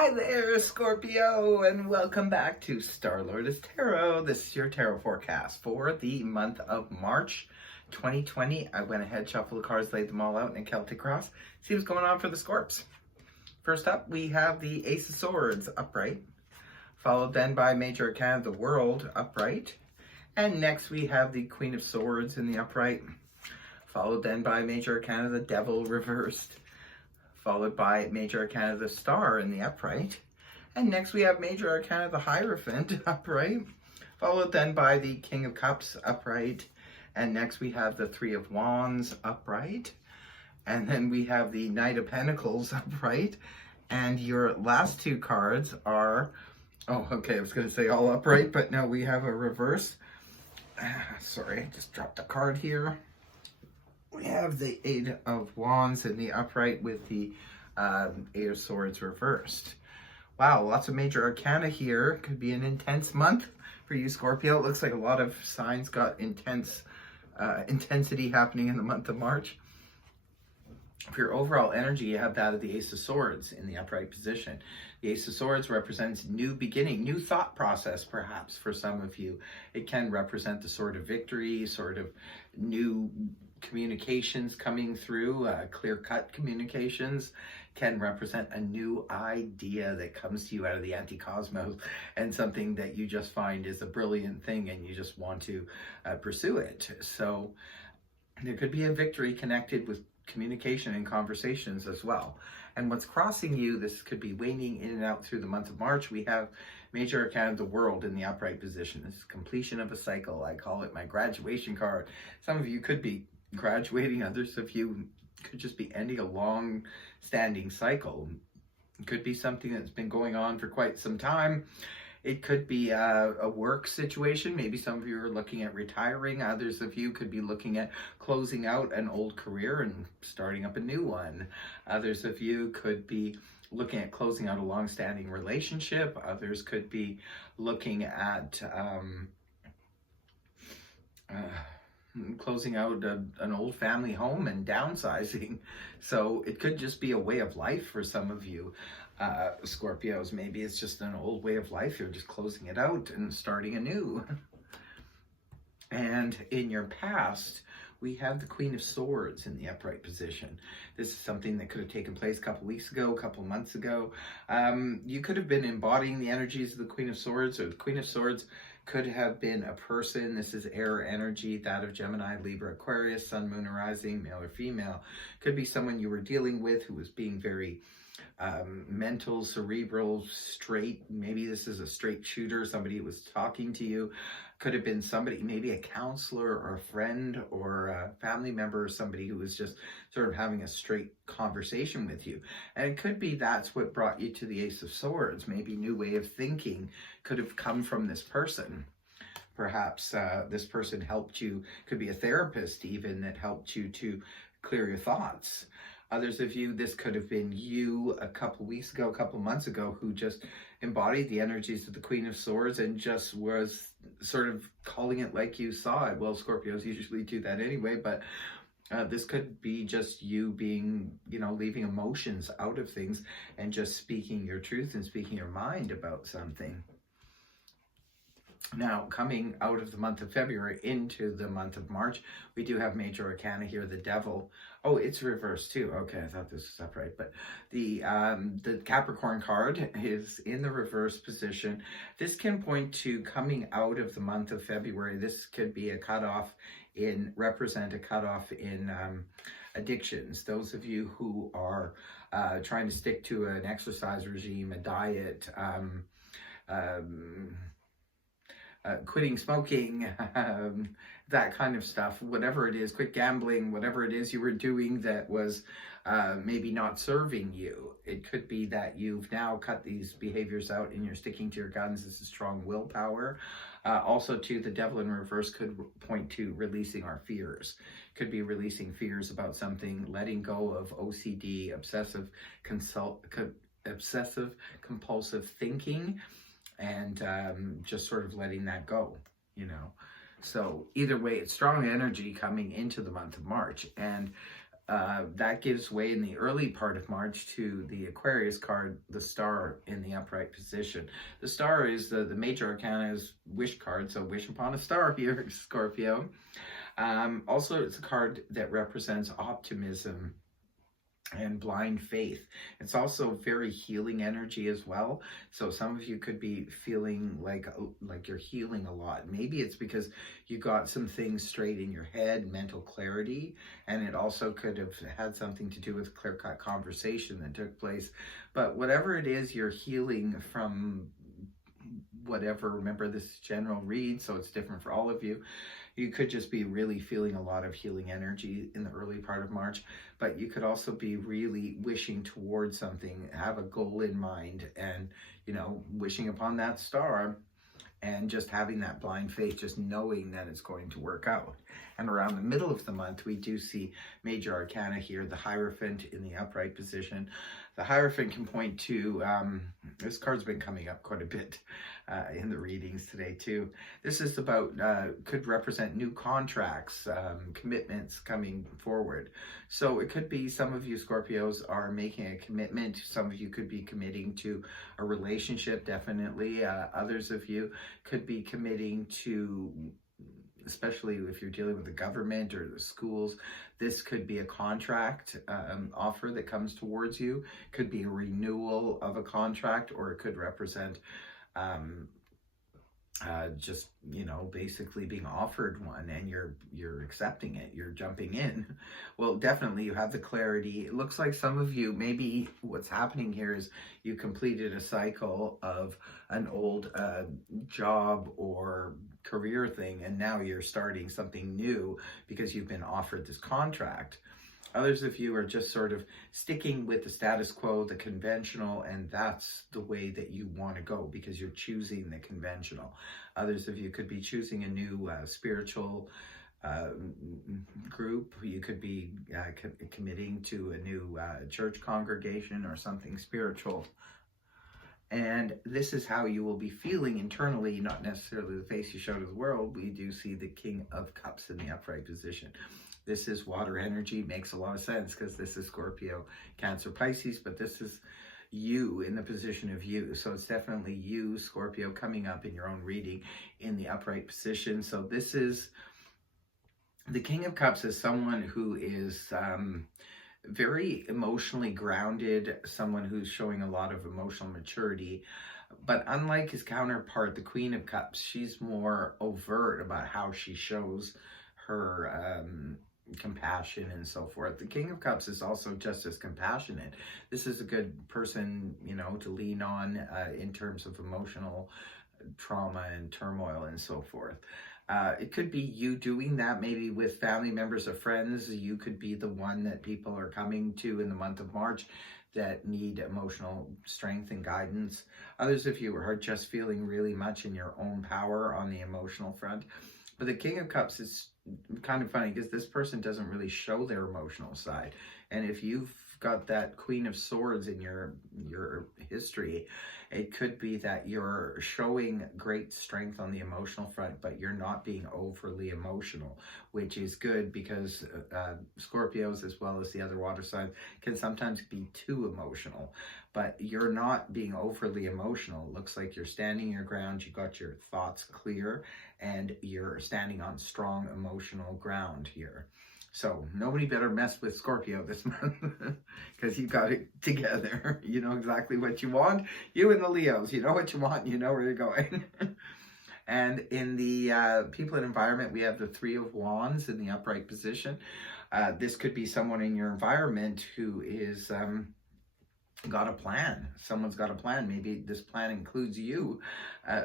Hi there, Scorpio, and welcome back to Star-Lord's Tarot. This is your tarot forecast for the month of March 2020. I went ahead, shuffled the cards, laid them all out in a Celtic cross. See what's going on for the Scorps. First up, we have the Ace of Swords upright, followed then by Major Arcana of the World upright. And next we have the Queen of Swords in the upright, followed then by Major Arcana of the Devil reversed, followed by Major Arcana of the Star in the upright. And next we have Major Arcana of the Hierophant upright, followed then by the King of Cups upright. And next we have the Three of Wands upright. And then we have the Knight of Pentacles upright. And your last two cards are, oh, okay, I was going to say all upright, but no, we have a reverse. Sorry, I just dropped a card here. We have the Eight of Wands in the upright with the Eight of Swords reversed. Wow, lots of major arcana here. Could be an intense month for you, Scorpio. It looks like a lot of signs got intensity happening in the month of March. For your overall energy, you have that of the Ace of Swords in the upright position. The Ace of Swords represents new beginning, new thought process, perhaps, for some of you. It can represent the Sword of Victory, sort of new communications coming through, clear-cut communications, can represent a new idea that comes to you out of the anti-cosmos and something that you just find is a brilliant thing and you just want to pursue it. So there could be a victory connected with communication and conversations as well. And what's crossing you, this could be waning in and out through the month of March. We have Major Arcana of the World in the upright position. This is completion of a cycle. I call it my graduation card. Some of you could be graduating, others of you could just be ending a long-standing cycle. It could be something that's been going on for quite some time. It could be a work situation. Maybe some of you are looking at retiring. Others of you could be looking at closing out an old career and starting up a new one. Others of you could be looking at closing out a long-standing relationship. Others could be looking at closing out an old family home and downsizing. So it could just be a way of life for some of you. Scorpios, maybe it's just an old way of life. You're just closing it out and starting anew. And in your past, we have the Queen of Swords in the upright position. This is something that could have taken place a couple weeks ago, a couple months ago. You could have been embodying the energies of the Queen of Swords, or the Queen of Swords could have been a person. This is air energy, that of Gemini, Libra, Aquarius, Sun, Moon, or Rising, male or female. Could be someone you were dealing with who was being very mental, cerebral, straight. Maybe this is a straight shooter, somebody who was talking to you. Could have been somebody, maybe a counselor or a friend or a family member, or somebody who was just sort of having a straight conversation with you. And it could be that's what brought you to the Ace of Swords. Maybe new way of thinking could have come from this person. Perhaps this person helped you, could be a therapist even, that helped you to clear your thoughts. Others of you, this could have been you a couple weeks ago, a couple months ago, who just embodied the energies of the Queen of Swords and just was sort of calling it like you saw it. Well, Scorpios usually do that anyway, but this could be just you being, leaving emotions out of things and just speaking your truth and speaking your mind about something. Now, coming out of the month of February into the month of March, we do have Major Arcana here, the Devil. Oh, it's reversed too. Okay, I thought this was upright, but the Capricorn card is in the reverse position. This can point to coming out of the month of February. This could be a cutoff represent a cutoff in addictions. Those of you who are trying to stick to an exercise regime, a diet, quitting smoking, that kind of stuff, whatever it is, quit gambling, whatever it is you were doing that was maybe not serving you. It could be that you've now cut these behaviors out and you're sticking to your guns. This is strong willpower. Also, too, the Devil in reverse could point to releasing our fears. Could be releasing fears about something, letting go of OCD, obsessive compulsive thinking, and just sort of letting that go, So either way, it's strong energy coming into the month of March. And that gives way in the early part of March to the Aquarius card, the Star in the upright position. The Star is the major arcana's wish card, so wish upon a star here, Scorpio. Also, it's a card that represents optimism and blind faith. It's also very healing energy as well. So some of you could be feeling like you're healing a lot. Maybe it's because you got some things straight in your head, mental clarity, and it also could have had something to do with clear-cut conversation that took place. But whatever it is, you're healing from whatever. Remember, this is general read, so it's different for all of you. You could just be really feeling a lot of healing energy in the early part of March, but you could also be really wishing towards something, have a goal in mind, and, you know, wishing upon that star, and just having that blind faith, just knowing that it's going to work out. And around the middle of the month, we do see major arcana here, the Hierophant in the upright position. The Hierophant can point to, this card's been coming up quite a bit in the readings today too. This is about, could represent new contracts, commitments coming forward. So it could be some of you Scorpios are making a commitment. Some of you could be committing to a relationship, definitely. Others of you could be committing to, especially if you're dealing with the government or the schools, this could be a contract offer that comes towards you. Could be a renewal of a contract, or it could represent just, you know, basically being offered one and you're accepting it, you're jumping in. Well, definitely you have the clarity. It looks like some of you, maybe what's happening here is you completed a cycle of an old job or career thing, and now you're starting something new because you've been offered this contract. Others of you are just sort of sticking with the status quo, the conventional, and that's the way that you want to go because you're choosing the conventional. Others of you could be choosing a new spiritual group. You could be committing to a new church congregation or something spiritual. And this is how you will be feeling internally, not necessarily the face you show to the world. We do see the King of Cups in the upright position. This is water energy, makes a lot of sense because this is Scorpio, Cancer, Pisces, but this is you in the position of you. So it's definitely you, Scorpio, coming up in your own reading in the upright position. So this is, the King of Cups is someone who is very emotionally grounded, someone who's showing a lot of emotional maturity. But unlike his counterpart, the Queen of Cups, she's more overt about how she shows her compassion and so forth. The King of Cups is also just as compassionate. This is a good person, you know, to lean on in terms of emotional trauma and turmoil and so forth. It could be you doing that maybe with family members or friends. You could be the one that people are coming to in the month of March that need emotional strength and guidance. Others of you are just feeling really much in your own power on the emotional front. But the King of Cups is kind of funny because this person doesn't really show their emotional side. And if you've got that Queen of Swords in your history, it could be that you're showing great strength on the emotional front, but you're not being overly emotional, which is good because Scorpios, as well as the other water signs, can sometimes be too emotional. But you're not being overly emotional. It looks like you're standing your ground, you got your thoughts clear, and you're standing on strong emotional ground here. So nobody better mess with Scorpio this month because you got it together. You know exactly what you want. You and the Leos, you know what you want, you know where you're going. And in the people and environment, we have the Three of Wands in the upright position. This could be someone in your environment who is got a plan. Someone's got a plan. Maybe this plan includes you,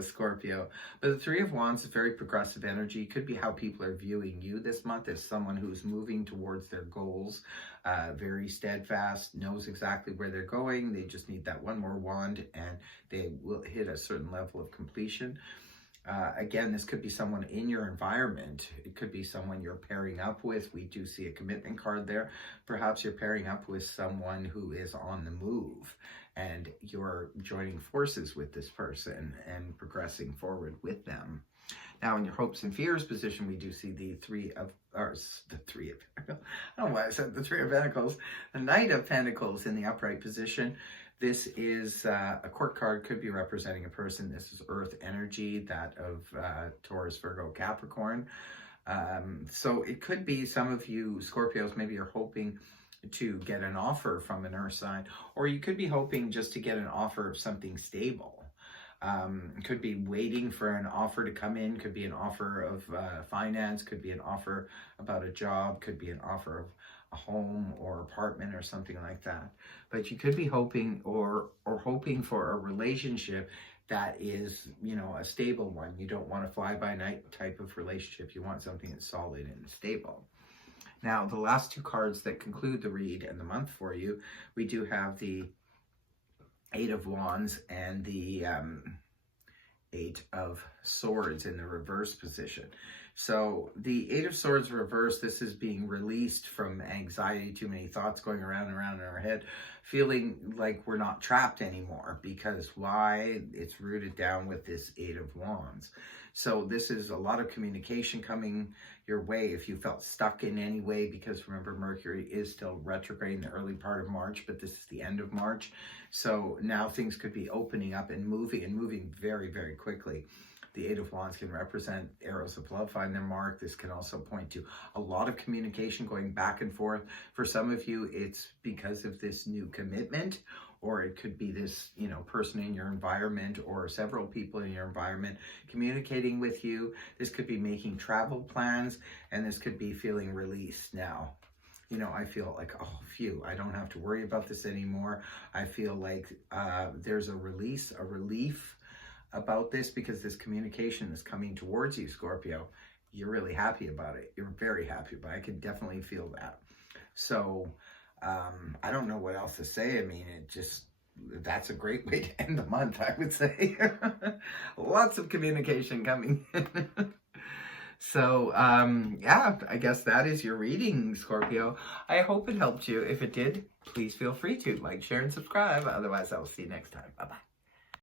Scorpio. But the Three of Wands is very progressive energy. Could be how people are viewing you this month as someone who's moving towards their goals, very steadfast, knows exactly where they're going. They just need that one more wand and they will hit a certain level of completion. Again, this could be someone in your environment. It could be someone you're pairing up with. We do see a commitment card there. Perhaps you're pairing up with someone who is on the move and you're joining forces with this person and progressing forward with them. Now, in your hopes and fears position, we do see the I don't know why I said the Three of Pentacles, the Knight of Pentacles in the upright position. This is a court card, could be representing a person. This is earth energy, that of Taurus, Virgo, Capricorn. So it could be some of you Scorpios, maybe you're hoping to get an offer from an earth sign, or you could be hoping just to get an offer of something stable. Could be waiting for an offer to come in, could be an offer of finance, could be an offer about a job, could be an offer of a home or apartment or something like that. But you could be hoping or hoping for a relationship that is, you know, a stable one. You don't want a fly-by-night type of relationship. You want something that's solid and stable. Now, the last two cards that conclude the read and the month for you, we do have the Eight of Wands and the Eight of Swords in the reverse position. So the Eight of Swords reverse, this is being released from anxiety, too many thoughts going around and around in our head, feeling like we're not trapped anymore. Because why? It's rooted down with this Eight of Wands. So this is a lot of communication coming your way if you felt stuck in any way, because remember, Mercury is still retrograde in the early part of March, but this is the end of March. So now things could be opening up and moving very, very quickly. The Eight of Wands can represent arrows of love find their mark. This can also point to a lot of communication going back and forth. For some of you, it's because of this new commitment, or it could be this, you know, person in your environment or several people in your environment communicating with you. This could be making travel plans, and this could be feeling released now. You know, I feel like, oh, phew, I don't have to worry about this anymore. I feel like there's a release, a relief about this, because this communication is coming towards you, Scorpio. You're really happy about it. You're very happy about it. I can definitely feel that. So I don't know what else to say. I mean, that's a great way to end the month, I would say. Lots of communication coming in. So, yeah, I guess that is your reading, Scorpio. I hope it helped you. If it did, please feel free to like, share, and subscribe. Otherwise, I'll see you next time. Bye-bye.